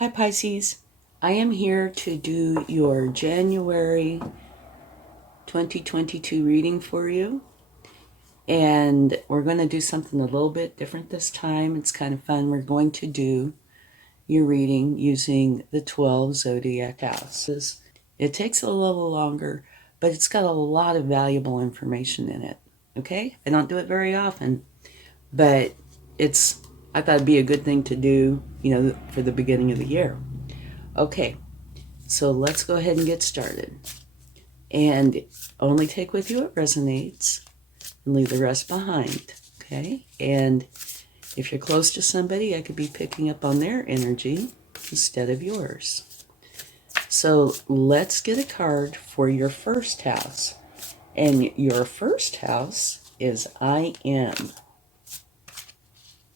Hi Pisces, I am here to do your January 2022 reading for you. And we're going to do something a little bit different this time. It's kind of fun. We're going to do your reading using the 12 Zodiac houses. It takes a little longer, but it's got a lot of valuable information in it. Okay? I don't do it very often, but I thought it'd be a good thing to do, for the beginning of the year. Okay, so let's go ahead and get started. And only take with you what resonates and leave the rest behind, okay? And if you're close to somebody, I could be picking up on their energy instead of yours. So let's get a card for your first house. And your first house is I am.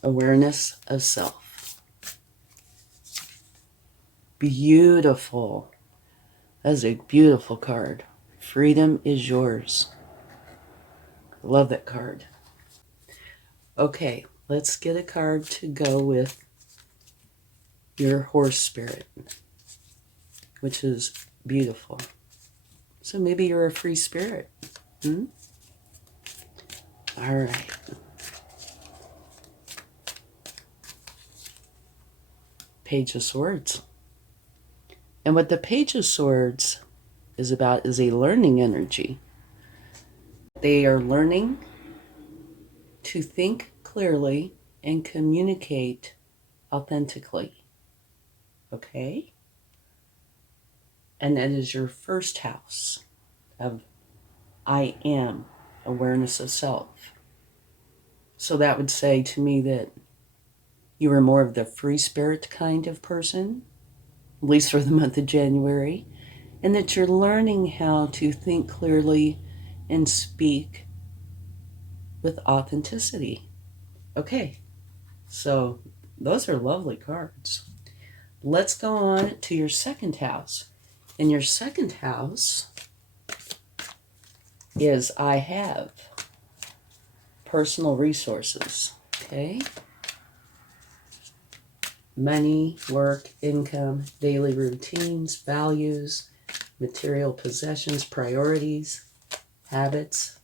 Awareness of self. Beautiful. That's a beautiful card. Freedom is yours. Love that card. Okay, let's get a card to go with your horse spirit, which is beautiful. So maybe you're a free spirit. All right. Page of Swords. And what the Page of Swords is about is a learning energy. They are learning to think clearly and communicate authentically. Okay? And that is your first house of I am, awareness of self. So that would say to me that you are more of the free spirit kind of person, at least for the month of January, and that you're learning how to think clearly and speak with authenticity. Okay, so those are lovely cards. Let's go on to your second house. And your second house is I have personal resources. Okay? Money, work, income, daily routines, values, material possessions, priorities, habits,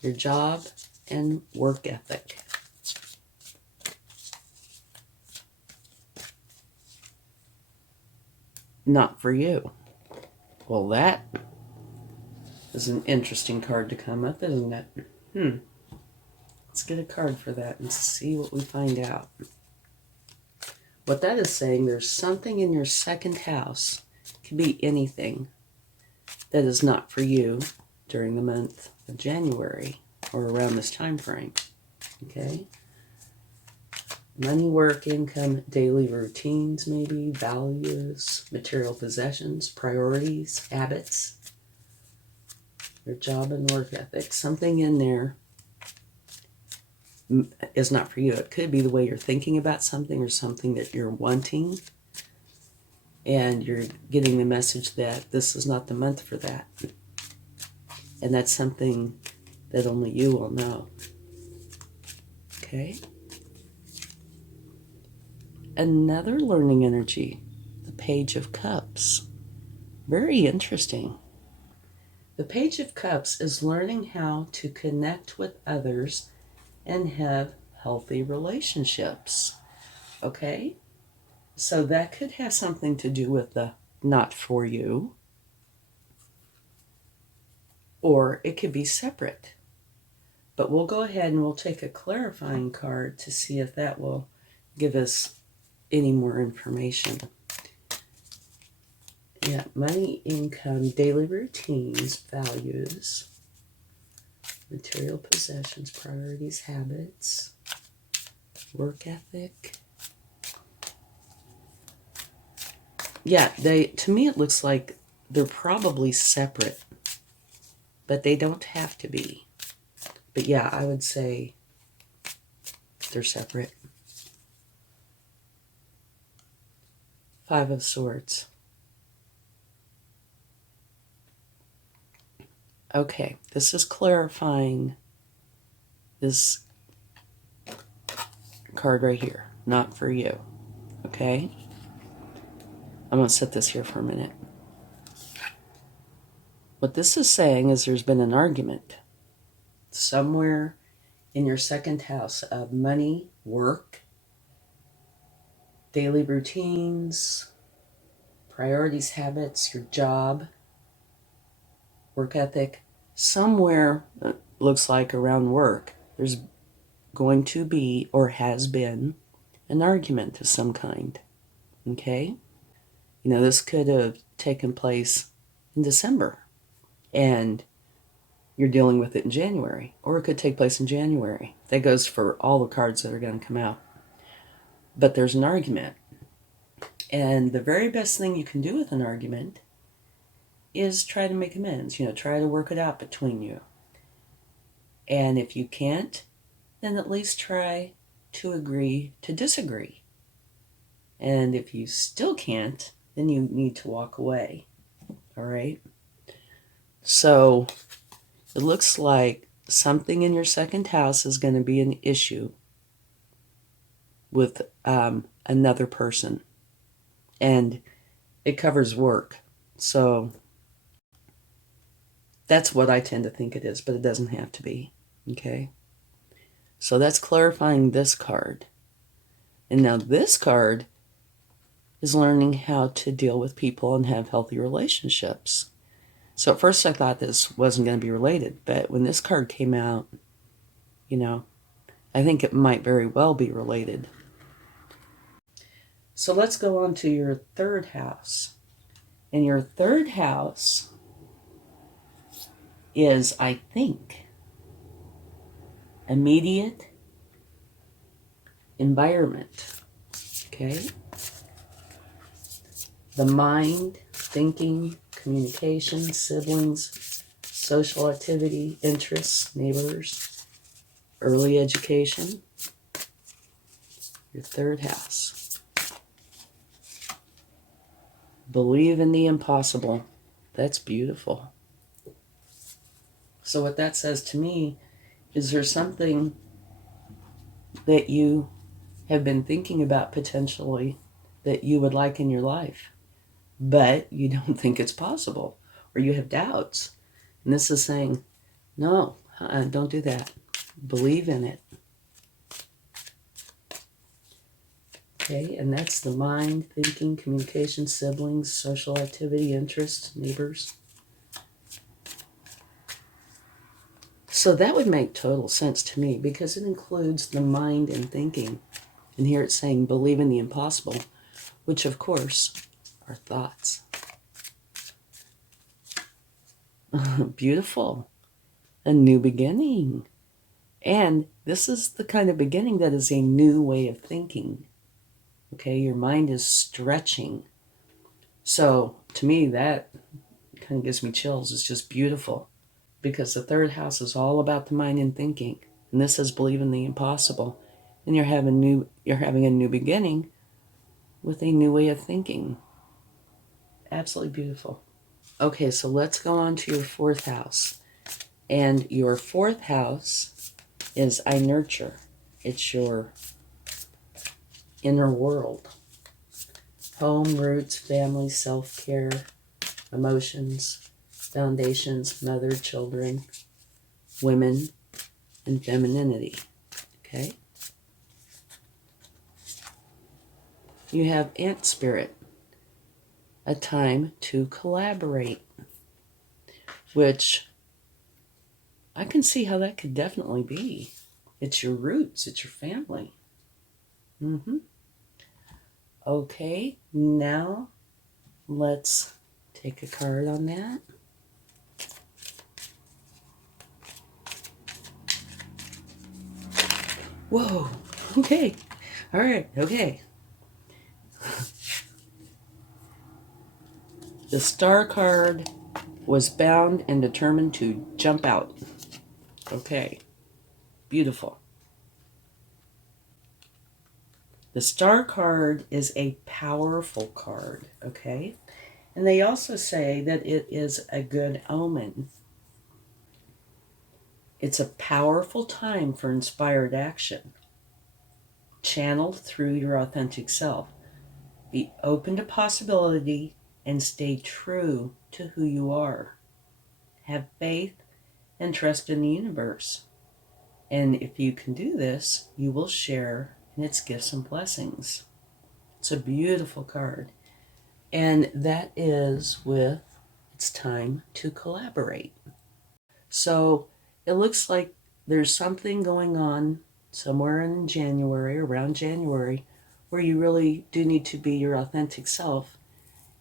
your job, and work ethic. Not for you. Well, that is an interesting card to come up, isn't it? Let's get a card for that and see what we find out. What that is saying, there's something in your second house, could be anything, that is not for you during the month of January or around this time frame. Okay? Money, work, income, daily routines, maybe, values, material possessions, priorities, habits, your job and work ethic. Something in there is not for you. It could be the way you're thinking about something or something that you're wanting, and you're getting the message that this is not the month for that. And that's something that only you will know. Okay? Another learning energy, the Page of Cups. Very interesting. The Page of Cups is learning how to connect with others and have healthy relationships. Okay? So that could have something to do with the not for you. Or it could be separate. But we'll go ahead and we'll take a clarifying card to see if that will give us any more information. Yeah, money, income, daily routines, values, material possessions, priorities, habits, work ethic. Yeah, to me it looks like they're probably separate, but they don't have to be. But yeah, I would say they're separate. Five of Swords. Okay, this is clarifying this card right here. Not for you. Okay? I'm going to set this here for a minute. What this is saying is there's been an argument somewhere in your second house of money, work, daily routines, priorities, habits, your job, work ethic. Somewhere, looks like around work, there's going to be or has been an argument of some kind. Okay? You know, this could have taken place in December and you're dealing with it in January, or it could take place in January. That goes for all the cards that are going to come out. But there's an argument. And the very best thing you can do with an argument is try to make amends. You know, try to work it out between you. And if you can't, then at least try to agree to disagree. And if you still can't, then you need to walk away. All right? So it looks like something in your second house is going to be an issue with another person. And it covers work. So that's what I tend to think it is, but it doesn't have to be. Okay? So that's clarifying this card. And now this card is learning how to deal with people and have healthy relationships. So at first I thought this wasn't going to be related, but when this card came out, you know, I think it might very well be related. So let's go on to your third house. And your third house is, I think, immediate environment. Okay? The mind, thinking, communication, siblings, social activity, interests, neighbors, early education. Your third house. Believe in the impossible. That's beautiful. So what that says to me is there's something that you have been thinking about potentially that you would like in your life, but you don't think it's possible, or you have doubts. And this is saying, no, don't do that. Believe in it. Okay, and that's the mind, thinking, communication, siblings, social activity, interests, neighbors. So that would make total sense to me because it includes the mind and thinking. And here it's saying believe in the impossible, which of course are thoughts. Beautiful. A new beginning. And this is the kind of beginning that is a new way of thinking. Okay, your mind is stretching. So to me, that kind of gives me chills. It's just beautiful because the third house is all about the mind and thinking. And this is believe in the impossible. And you're having a new beginning with a new way of thinking. Absolutely beautiful. Okay, so let's go on to your fourth house. And your fourth house is I nurture. It's your inner world. Home, roots, family, self-care, emotions, foundations, mother, children, women, and femininity. Okay? You have ant spirit, a time to collaborate, which I can see how that could definitely be. It's your roots, it's your family. Okay, now let's take a card on that. Whoa, okay, all right, okay. The star card was bound and determined to jump out. Okay, beautiful. The star card is a powerful card, okay? And they also say that it is a good omen. It's a powerful time for inspired action, channeled through your authentic self. Be open to possibility and stay true to who you are. Have faith and trust in the universe. And if you can do this, you will share in its gifts and blessings. It's a beautiful card. And that is with it's time to collaborate. So it looks like there's something going on somewhere in January, around January, where you really do need to be your authentic self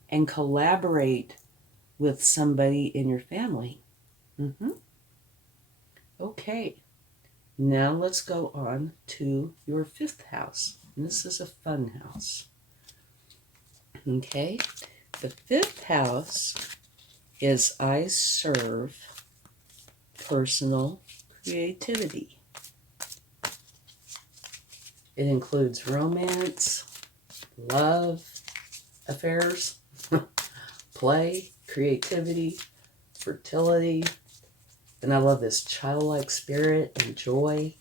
and collaborate with somebody in your family. Okay, now let's go on to your 5th house. And this is a fun house. Okay, the 5th house is I serve personal creativity. It includes romance, love, affairs, play, creativity, fertility, and I love this childlike spirit and joy,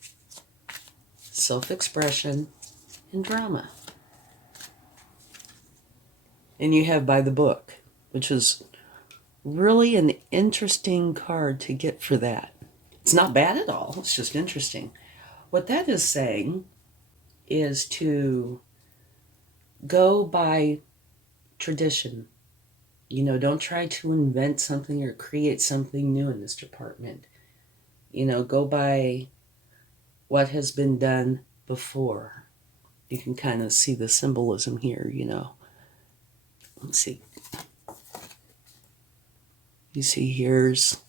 self-expression, and drama. And you have by the book, which is really an interesting card to get for that. It's not bad at all. It's just interesting. What that is saying is to go by tradition. You know, don't try to invent something or create something new in this department. You know, go by what has been done before. You can kind of see the symbolism here, you know. Let's see. You see here's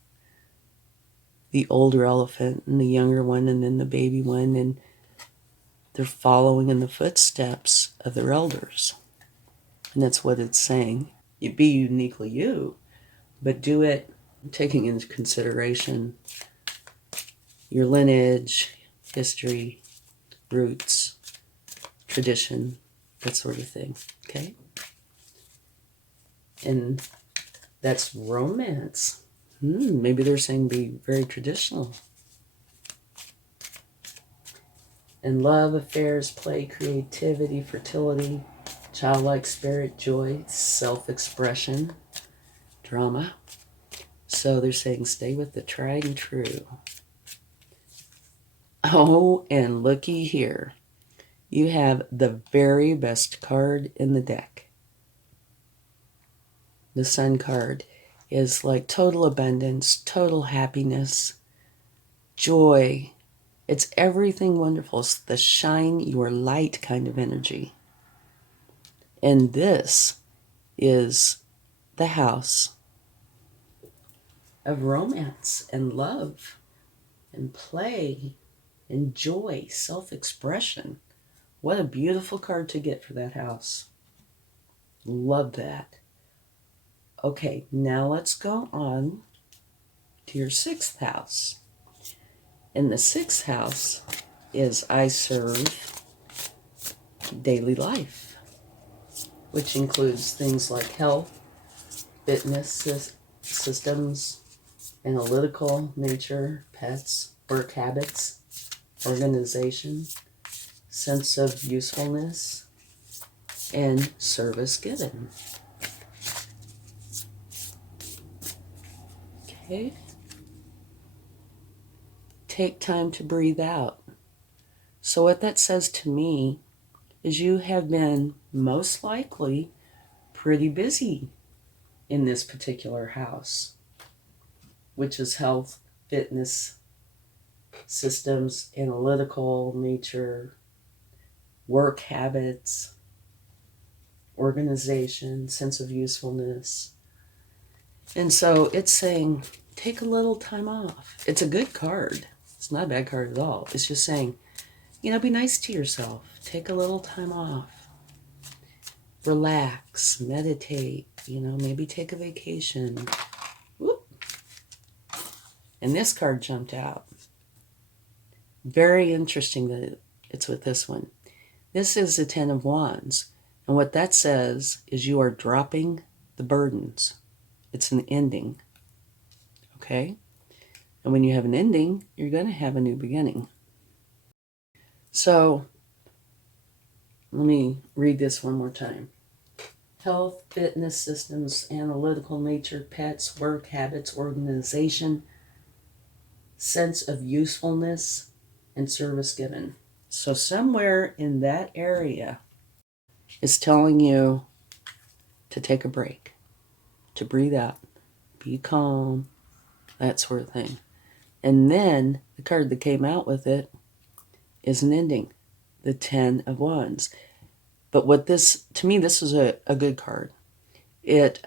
the older elephant and the younger one and then the baby one, and they're following in the footsteps of their elders. And that's what it's saying. You be uniquely you, but do it taking into consideration your lineage, history, roots, tradition, that sort of thing. Okay? And that's romance. Maybe they're saying be very traditional. And love, affairs, play, creativity, fertility, childlike spirit, joy, self-expression, drama. So they're saying stay with the tried and true. Oh, and looky here. You have the very best card in the deck. The Sun card is like total abundance, total happiness, joy. It's everything wonderful. It's the shine your light kind of energy. And this is the house of romance and love and play and joy, self-expression. What a beautiful card to get for that house. Love that. Okay, now let's go on to your 6th house. And the 6th house is I serve daily life, which includes things like health, fitness systems, analytical nature, pets, work habits, organization, sense of usefulness, and service given. Okay. Take time to breathe out. So what that says to me is you have been most likely pretty busy in this particular house, which is health, fitness, systems, analytical nature, work habits, organization, sense of usefulness. And so it's saying, take a little time off. It's a good card. It's not a bad card at all. It's just saying, you know, be nice to yourself. Take a little time off. Relax, meditate, you know, maybe take a vacation. Whoop. And this card jumped out. Very interesting that it's with this one. This is the 10 of Wands. And what that says is you are dropping the burdens. It's an ending. Okay? And when you have an ending, you're going to have a new beginning. So, let me read this one more time. health, fitness, systems, analytical nature, pets, work, habits, organization, sense of usefulness, and service given. So somewhere in that area is telling you to take a break, to breathe out, be calm, that sort of thing. And then the card that came out with it is an ending, the 10 of Wands. But to me, this is a good card. It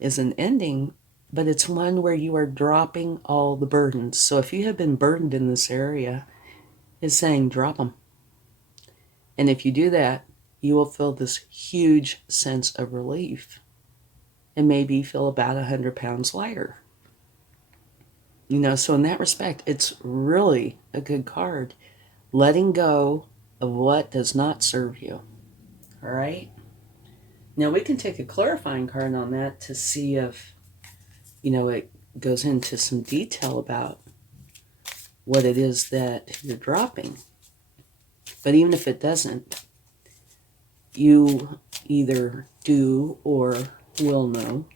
is an ending, but it's one where you are dropping all the burdens. So if you have been burdened in this area, it's saying drop them. And if you do that, you will feel this huge sense of relief and maybe feel about 100 pounds lighter. So in that respect, it's really a good card. Letting go of what does not serve you. All right? Now we can take a clarifying card on that to see if, it goes into some detail about what it is that you're dropping. But even if it doesn't, you either do or will know.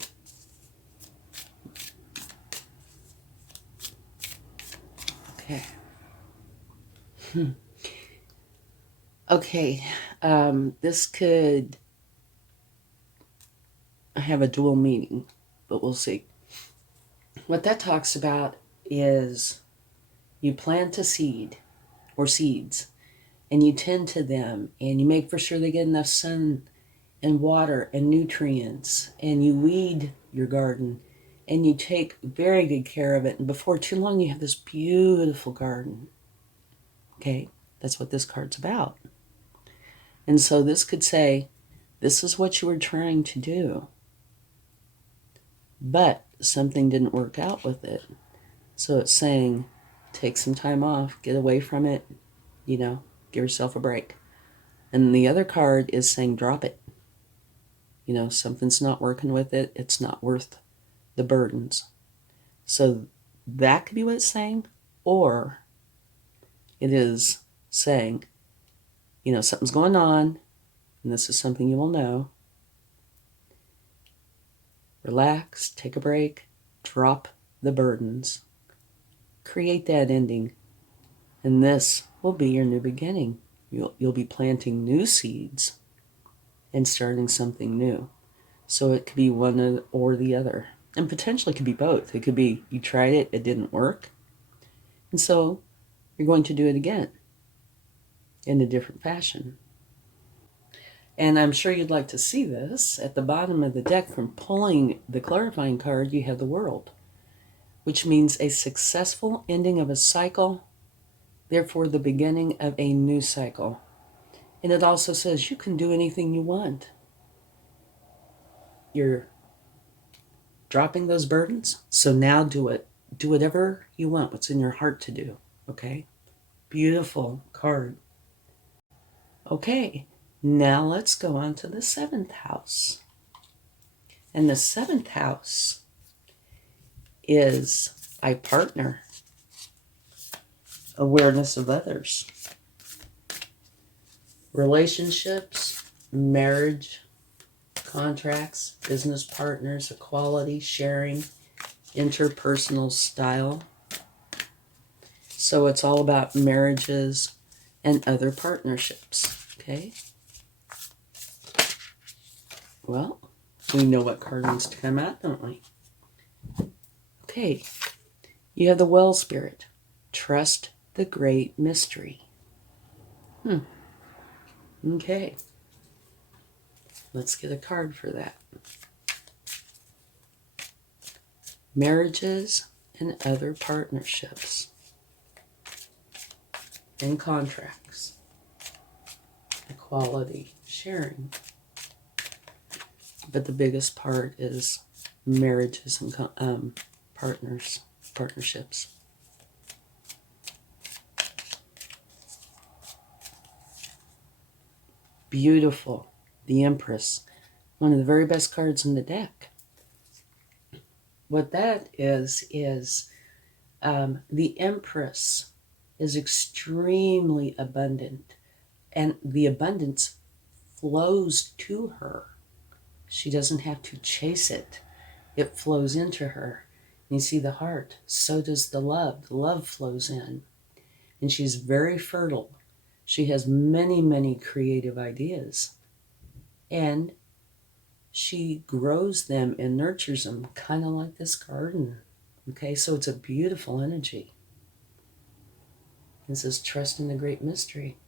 Okay. Okay. This could have a dual meaning, but we'll see. What that talks about is you plant a seed or seeds and you tend to them and you make for sure they get enough sun and water and nutrients, and you weed your garden and you take very good care of it, and before too long you have this beautiful garden. Okay, that's what this card's about. And so this could say, this is what you were trying to do, but something didn't work out with it. So it's saying, take some time off, get away from it, give yourself a break. And the other card is saying, drop it. Something's not working with it. It's not worth the burdens. So that could be what it's saying. Or it is saying, something's going on, and this is something you will know. Relax, take a break, drop the burdens, create that ending, and this will be your new beginning. You'll be planting new seeds and starting something new. So it could be one or the other, and potentially could be both. It could be you tried it, it didn't work, and so you're going to do it again in a different fashion. And I'm sure you'd like to see this. At the bottom of the deck, from pulling the clarifying card, you have the World, which means a successful ending of a cycle, therefore the beginning of a new cycle. And it also says you can do anything you want. You're dropping those burdens, so now do it. Do whatever you want, what's in your heart to do, okay? Beautiful card. Okay, now let's go on to the 7th house. And the 7th house is I partner, awareness of others, relationships, marriage, contracts, business partners, equality, sharing, interpersonal style. So it's all about marriages and other partnerships, okay? Well, we know what card needs to come out, don't we? Okay, you have the Well Spirit. Trust the great mystery. Okay. Let's get a card for that. Marriages and other partnerships and contracts. Equality, sharing. But the biggest part is marriages and partnerships. Beautiful. The Empress, one of the very best cards in the deck. What that is the Empress is extremely abundant, and the abundance flows to her. She doesn't have to chase it. It flows into her. And you see the heart. So does the love. The love flows in. And she's very fertile. She has many, many creative ideas. And she grows them and nurtures them, kind of like this garden. Okay, so it's a beautiful energy. This is trust in the great mystery.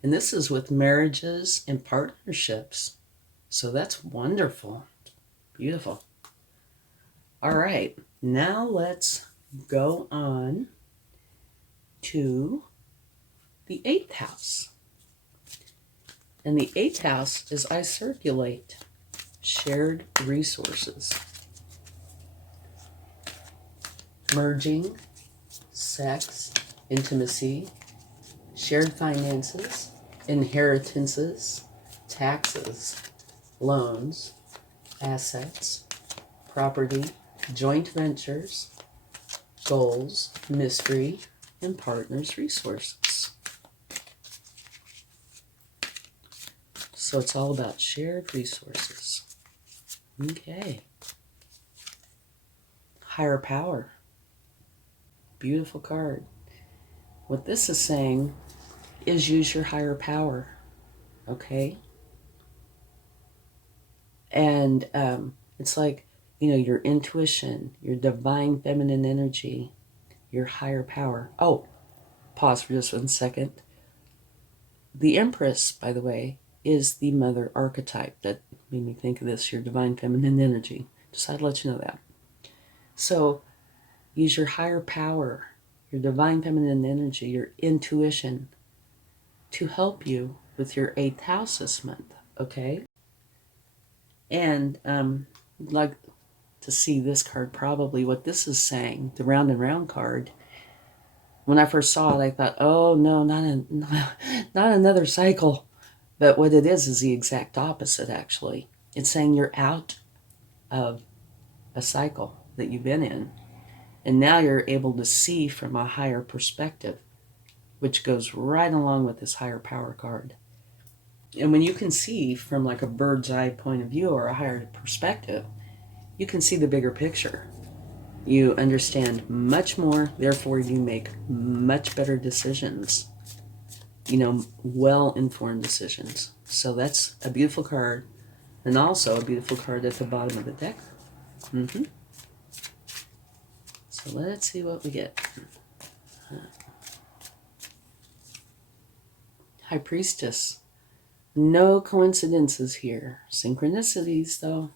And this is with marriages and partnerships. So that's wonderful. Beautiful. All right, now let's go on to the 8th house. And the 8th house is I circulate shared resources. Merging, sex, intimacy, shared finances, inheritances, taxes, loans, assets, property, joint ventures, goals, mystery, and partners' resources. So it's all about shared resources. Okay. Higher power. Beautiful card. What this is saying is use your higher power. Okay? And it's like, your intuition, your divine feminine energy, your higher power. Oh, pause for just 1 second. The Empress, by the way, is the mother archetype that made me think of this, your divine feminine energy. Just had to let you know that. So use your higher power, your divine feminine energy, your intuition to help you with your 8th house this month, okay? And I'd like to see this card probably. What this is saying, the round and round card, when I first saw it, I thought, oh no, not another cycle. But what it is the exact opposite, actually. It's saying you're out of a cycle that you've been in. And now you're able to see from a higher perspective, which goes right along with this higher power card. And when you can see from like a bird's eye point of view or a higher perspective, you can see the bigger picture. You understand much more, therefore you make much better decisions. Well-informed decisions. So that's a beautiful card. And also a beautiful card at the bottom of the deck. So let's see what we get. High Priestess. No coincidences here. Synchronicities, though.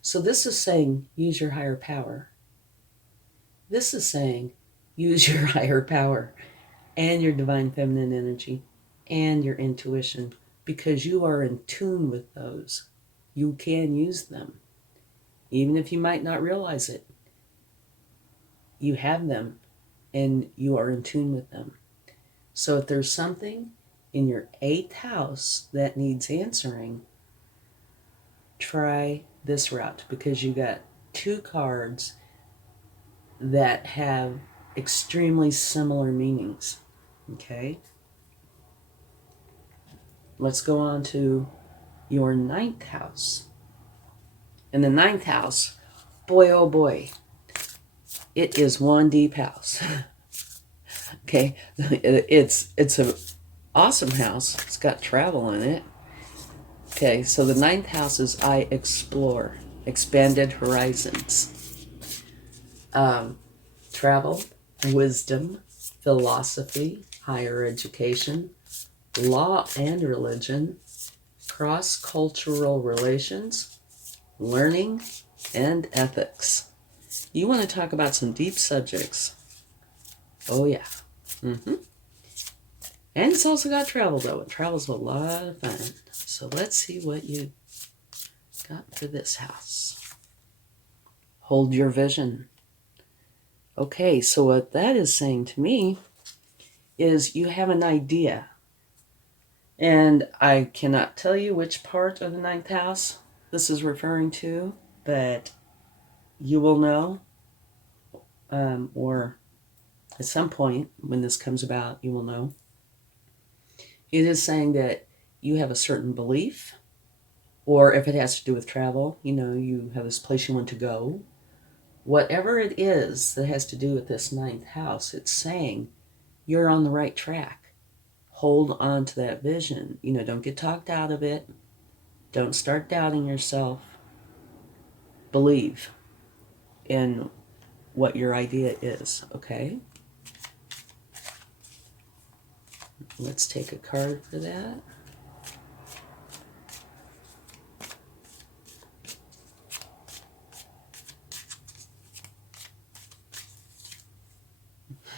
So this is saying use your higher power. This is saying use your higher power and your divine feminine energy and your intuition, because you are in tune with those. You can use them. Even if you might not realize it, you have them and you are in tune with them. So if there's something in your 8th house that needs answering, try this route, because you got 2 cards that have extremely similar meanings. Okay? Let's go on to your 9th house. In the 9th house, boy oh boy, it is one deep house. Okay? It's an awesome house. It's got travel in it. Okay, so the 9th house is I explore, expanded horizons. Travel, wisdom, philosophy, higher education, law and religion, cross-cultural relations, learning, and ethics. You want to talk about some deep subjects. Oh yeah. And it's also got travel, though. Travel's a lot of fun. So let's see what you got for this house. Hold your vision. Okay, so what that is saying to me is you have an idea. And I cannot tell you which part of the 9th house this is referring to, but you will know, or at some point when this comes about, you will know. It is saying that you have a certain belief, Or if it has to do with travel, you have this place you want to go. Whatever it is that has to do with this ninth house, it's saying you're on the right track. Hold on to that vision. Don't get talked out of it. Don't start doubting yourself. Believe in what your idea is, okay? Let's take a card for that.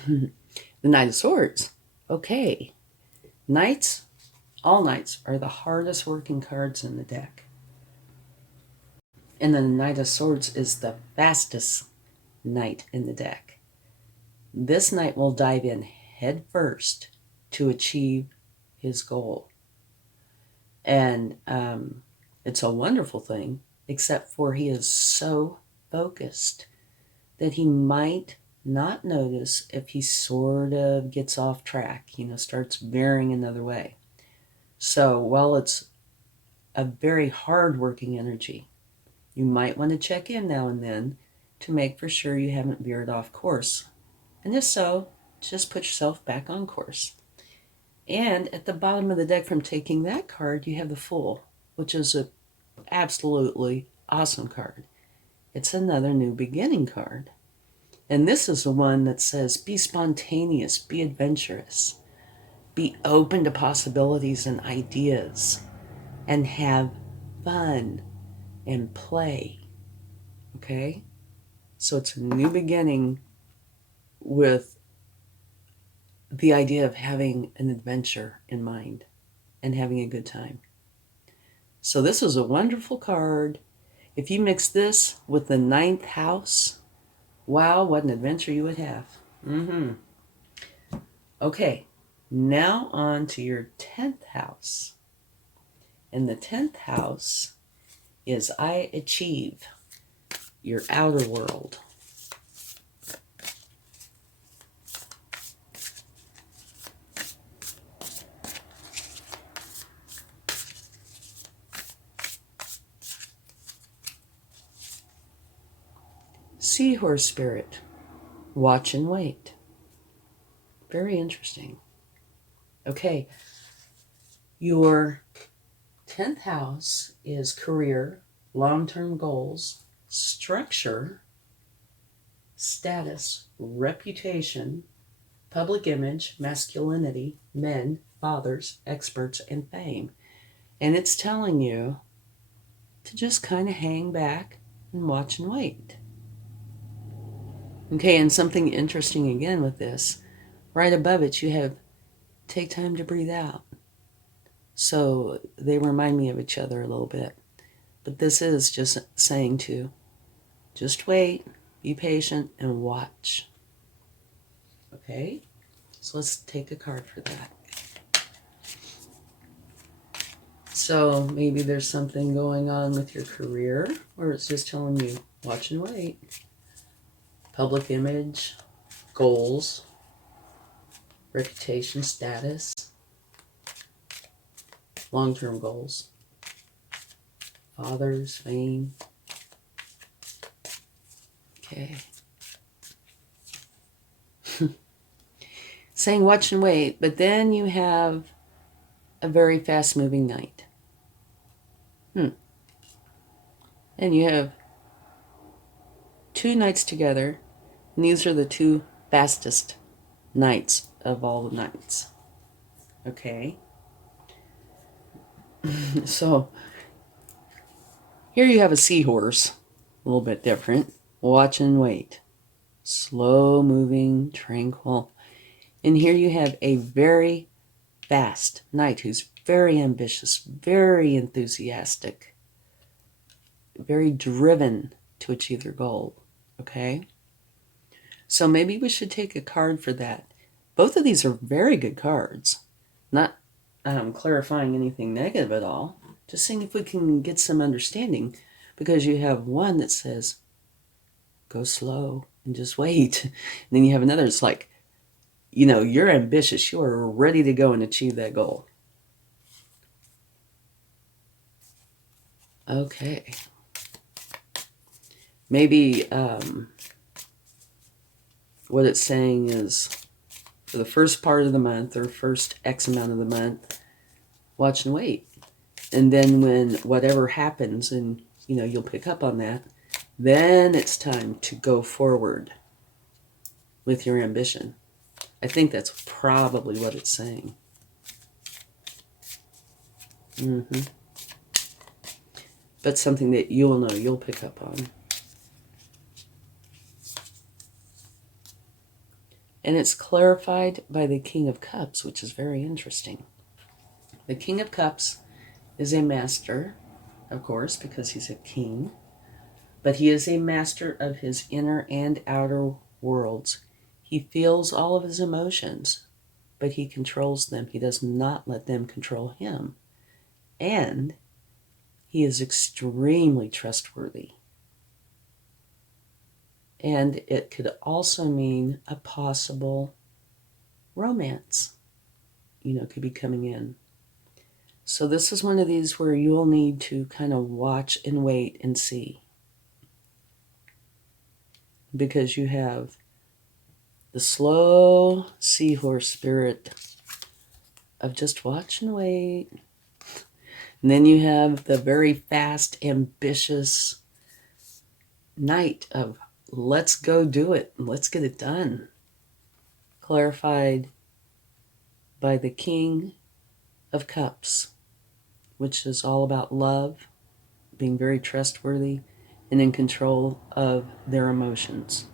The Knight of Swords. Okay. Knights, all knights, are the hardest working cards in the deck. And the Knight of Swords is the fastest knight in the deck. This knight will dive in head first to achieve his goal. And it's a wonderful thing, except for he is so focused that he might not notice if he sort of gets off track, starts veering another way. So while it's a very hard-working energy, you might want to check in now and then to make for sure you haven't veered off course. And if so, just put yourself back on course. And at the bottom of the deck from taking that card, you have the Fool, which is an absolutely awesome card. It's another new beginning card. And this is the one that says, be spontaneous, be adventurous, be open to possibilities and ideas, and have fun and play. Okay? So it's a new beginning with the idea of having an adventure in mind and having a good time. So this is a wonderful card. If you mix this with the ninth house, wow, what an adventure you would have. Okay, now on to your 10th house. And the 10th house is I achieve, your outer world. Seahorse spirit, watch and wait. Very interesting. Okay, your 10th house is career, long-term goals, structure, status, reputation, public image, masculinity, men, fathers, experts, and fame. And it's telling you to just kind of hang back and watch and wait. Okay, and something interesting again with this, right above it you have take time to breathe out. So they remind me of each other a little bit. But this is just saying to just wait, be patient, and watch. Okay, so let's take a card for that. So maybe there's something going on with your career, or it's just telling you watch and wait. Public image, goals, reputation, status, long-term goals, fathers, fame. Okay. Saying watch and wait, but then you have a very fast-moving night. And you have two nights together, and these are the two fastest nights of all the nights. Okay? So, here you have a seahorse, a little bit different. Watch and wait. Slow moving, tranquil. And here you have a very fast knight who's very ambitious, very enthusiastic, very driven to achieve their goal. Okay? So maybe we should take a card for that. Both of these are very good cards. Not clarifying anything negative at all. Just seeing if we can get some understanding. Because you have one that says, go slow and just wait. And then you have another that's like, you're ambitious. You are ready to go and achieve that goal. Okay. Maybe what it's saying is for the first part of the month or first X amount of the month, watch and wait. And then when whatever happens, and you'll pick up on that, then it's time to go forward with your ambition. I think that's probably what it's saying. But something that you'll know, you'll pick up on. And it's clarified by the King of Cups, which is very interesting. The King of Cups is a master, of course, because he's a king. But he is a master of his inner and outer worlds. He feels all of his emotions, but he controls them. He does not let them control him. And he is extremely trustworthy. And it could also mean a possible romance, could be coming in. So this is one of these where you'll need to kind of watch and wait and see. Because you have the slow seahorse spirit of just watch and wait. And then you have the very fast, ambitious knight of let's go do it. Let's get it done. Clarified by the King of Cups, which is all about love, being very trustworthy, and in control of their emotions.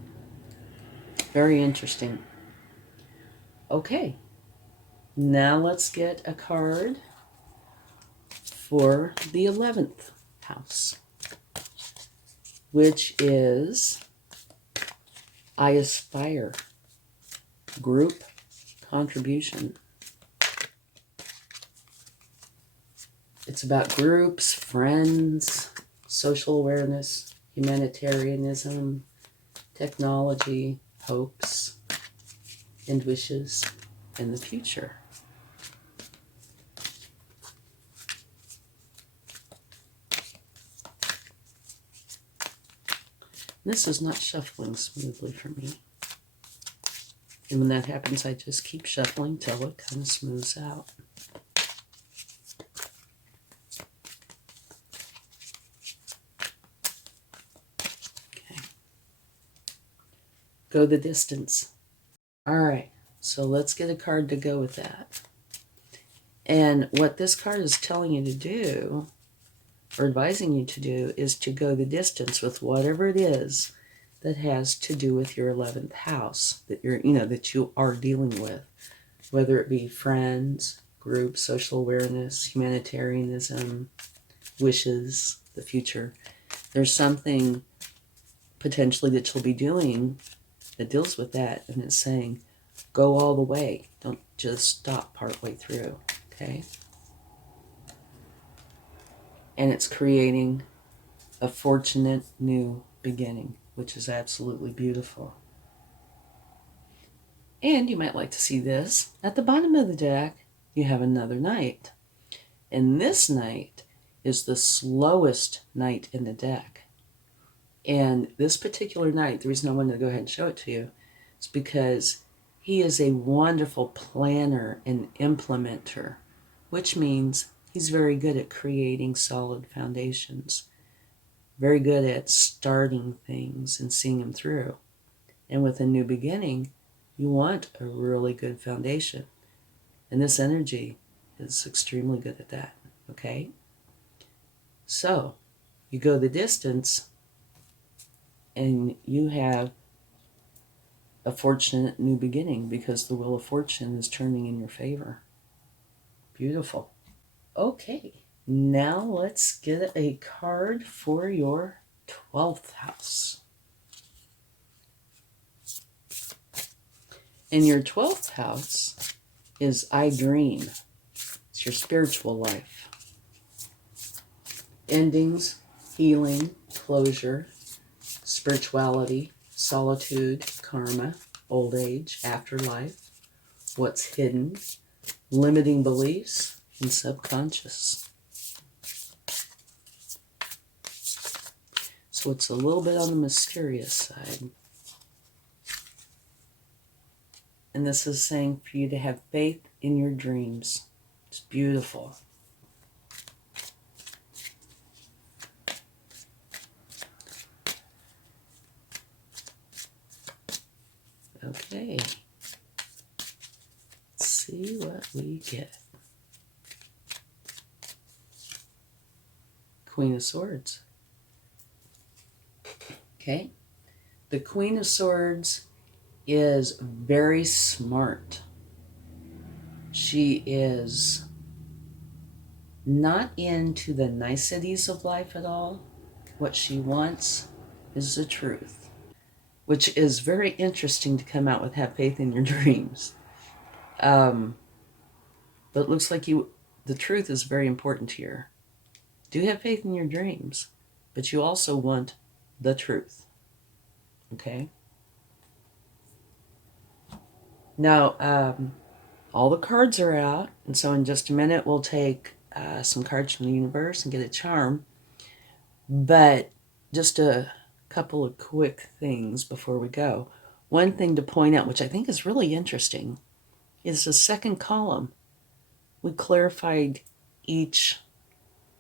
Very interesting. Okay, now let's get a card for the 11th house, which is I Aspire, group contribution. It's about groups, friends, social awareness, humanitarianism, technology, hopes, and wishes, and the future. This is not shuffling smoothly for me. And when that happens, I just keep shuffling till it kind of smooths out. Okay. Go the distance. All right, so let's get a card to go with that. And what this card is telling you to do, or advising you to do, is to go the distance with whatever it is that has to do with your 11th house that that you are dealing with, whether it be friends, groups, social awareness, humanitarianism, wishes, the future. There's something potentially that you'll be doing that deals with that, and it's saying, go all the way. Don't just stop partway through, okay? And it's creating a fortunate new beginning, which is absolutely beautiful. And you might like to see this. At the bottom of the deck, you have another knight. And this knight is the slowest knight in the deck. And this particular knight, the reason I wanted to go ahead and show it to you, is because he is a wonderful planner and implementer, which means he's very good at creating solid foundations, very good at starting things and seeing them through. And with a new beginning, you want a really good foundation. And this energy is extremely good at that, okay? So, you go the distance, and you have a fortunate new beginning because the wheel of fortune is turning in your favor. Beautiful. Okay, now let's get a card for your 12th house. And your 12th house is I Dream. It's your spiritual life. Endings, healing, closure, spirituality, solitude, karma, old age, afterlife, what's hidden, limiting beliefs, and subconscious. So it's a little bit on the mysterious side. And this is saying for you to have faith in your dreams. It's beautiful. Okay. Let's see what we get. Queen of Swords. Okay. The Queen of Swords is very smart. She is not into the niceties of life at all. What she wants is the truth, which is very interesting to come out with have faith in your dreams. But it looks like the truth is very important here. Do have faith in your dreams, but you also want the truth. Okay? Now, all the cards are out, and so in just a minute we'll take some cards from the universe and get a charm. But just a couple of quick things before we go. One thing to point out, which I think is really interesting, is the second column. We clarified each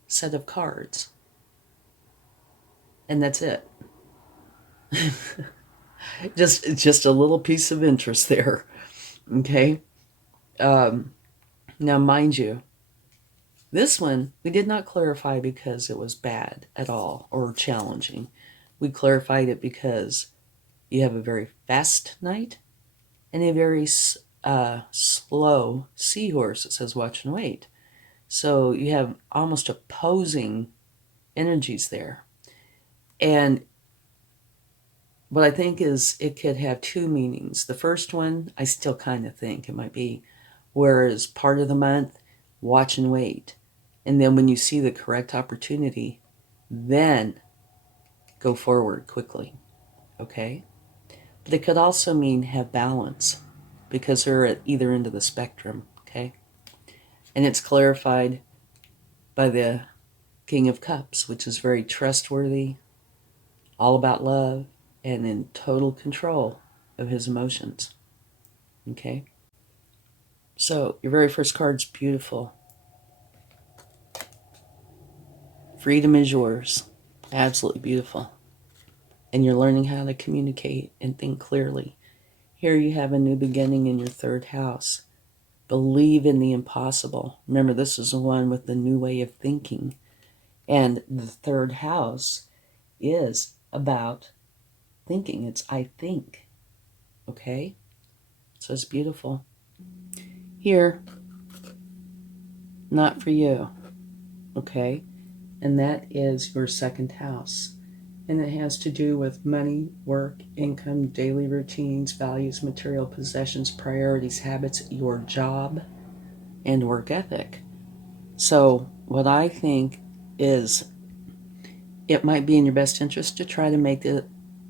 set of cards. And that's it. just a little piece of interest there. Okay? Now, mind you, this one we did not clarify because it was bad at all or challenging. We clarified it because you have a very fast knight and a very slow seahorse that says watch and wait. So you have almost opposing energies there. And what I think is it could have two meanings. The first one, I still kind of think it might be, whereas part of the month, watch and wait. And then when you see the correct opportunity, then go forward quickly. Okay? But it could also mean have balance because they're at either end of the spectrum. Okay? And it's clarified by the King of Cups, which is very trustworthy, all about love, and in total control of his emotions. Okay? So, your very first card's beautiful. Freedom is yours. Absolutely beautiful. And you're learning how to communicate and think clearly. Here you have a new beginning in your third house. Believe in the impossible. Remember, this is the one with the new way of thinking. And the third house is about thinking. It's I think. Okay? So it's beautiful. Here, not for you. Okay? And that is your second house. And it has to do with money, work, income, daily routines, values, material possessions, priorities, habits, your job, and work ethic. So what I think is it might be in your best interest to try to make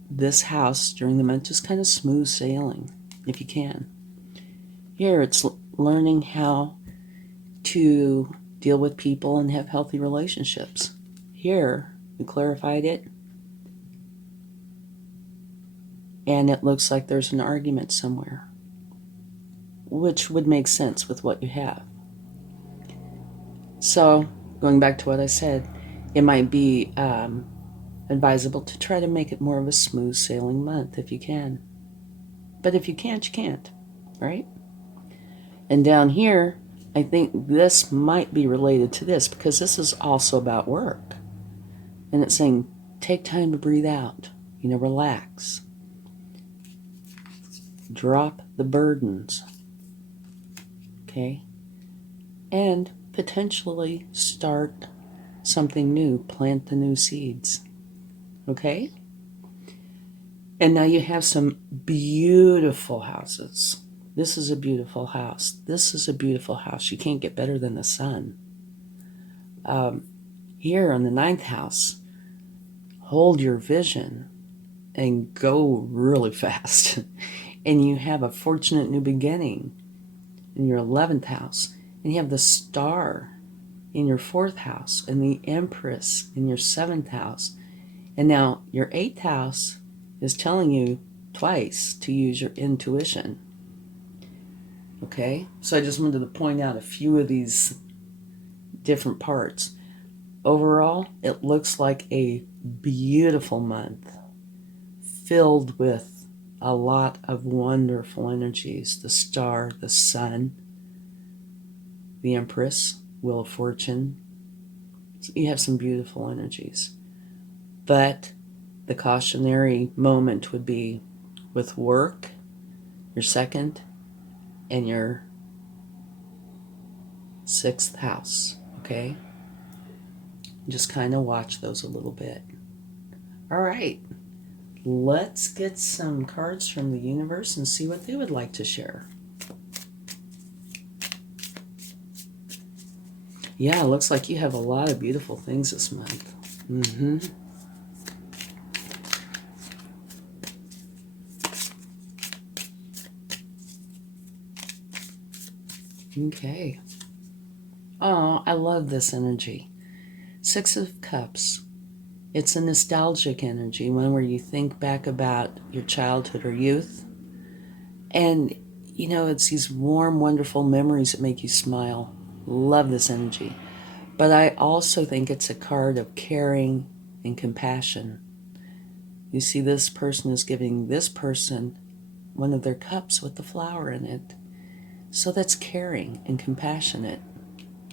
this house during the month just kind of smooth sailing, if you can. Here it's learning how to deal with people and have healthy relationships. Here, we clarified it. And it looks like there's an argument somewhere, which would make sense with what you have. So, going back to what I said, it might be advisable to try to make it more of a smooth sailing month if you can. But if you can't, you can't, right? And down here, I think this might be related to this because this is also about work. And it's saying, take time to breathe out, relax. Drop the burdens, okay? And potentially start something new, plant the new seeds, okay? And now you have some beautiful houses. This is a beautiful house. This is a beautiful house. You can't get better than the sun. Here on the 9th house, hold your vision and go really fast. And you have a fortunate new beginning in your 11th house. And you have the star in your 4th house and the Empress in your 7th house. And now your 8th house is telling you twice to use your intuition. Okay? So I just wanted to point out a few of these different parts. Overall, it looks like a beautiful month filled with a lot of wonderful energies. The star, the sun, the Empress, Wheel of Fortune. So you have some beautiful energies. But the cautionary moment would be with work, your 2nd, and your 6th house. Okay? Just kind of watch those a little bit. All right. Let's get some cards from the universe and see what they would like to share. Yeah, it looks like you have a lot of beautiful things this month. Okay. Oh, I love this energy. 6 of Cups. It's a nostalgic energy, one where you think back about your childhood or youth. And, it's these warm, wonderful memories that make you smile. Love this energy. But I also think it's a card of caring and compassion. You see, this person is giving this person one of their cups with the flower in it. So that's caring and compassionate.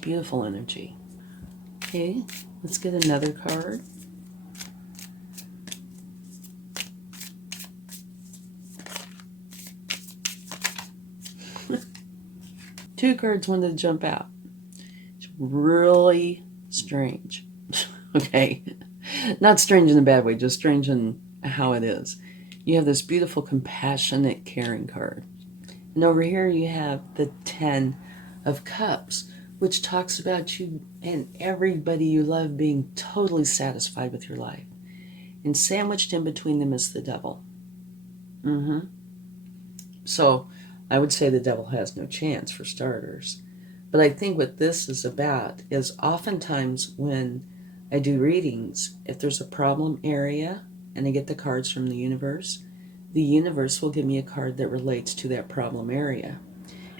Beautiful energy. Okay, let's get another card. Two cards wanted to jump out. It's really strange. Okay, not strange in a bad way, just strange in how it is. You have this beautiful, compassionate, caring card. And over here you have the 10 of Cups, which talks about you and everybody you love being totally satisfied with your life. And sandwiched in between them is the devil. So I would say the devil has no chance for starters. But I think what this is about is oftentimes when I do readings, if there's a problem area and I get the cards from the universe will give me a card that relates to that problem area.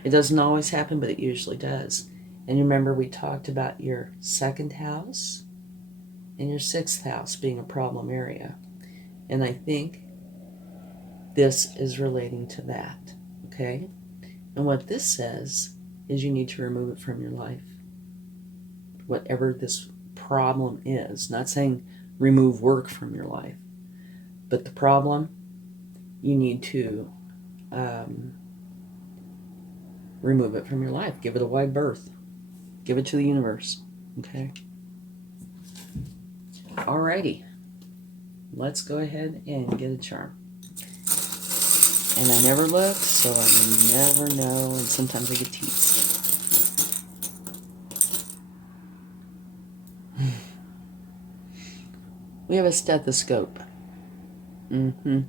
It doesn't always happen, but it usually does. And remember, we talked about your 2nd house and your 6th house being a problem area. And I think this is relating to that, okay? And what this says is you need to remove it from your life. Whatever this problem is. Not saying remove work from your life, but the problem, you need to remove it from your life. Give it a wide berth. Give it to the universe, okay? Alrighty. Let's go ahead and get a charm. And I never look, so I never know, and sometimes I get teased. We have a stethoscope. And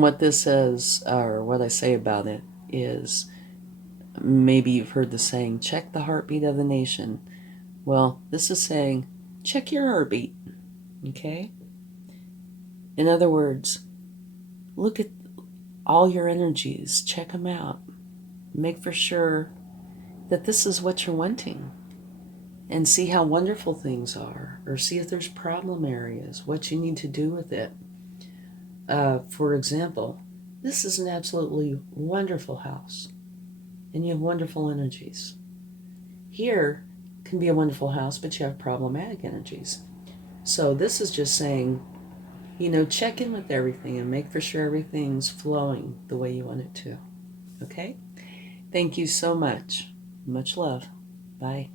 what this says, or what I say about it, is maybe you've heard the saying, check the heartbeat of the nation. Well, this is saying, check your heartbeat, okay? In other words, look at all your energies, check them out. Make for sure that this is what you're wanting. And see how wonderful things are, or see if there's problem areas, what you need to do with it. For example, this is an absolutely wonderful house, and you have wonderful energies. Here can be a wonderful house, but you have problematic energies. So this is just saying, check in with everything and make for sure everything's flowing the way you want it to. Okay? Thank you so much. Much love. Bye.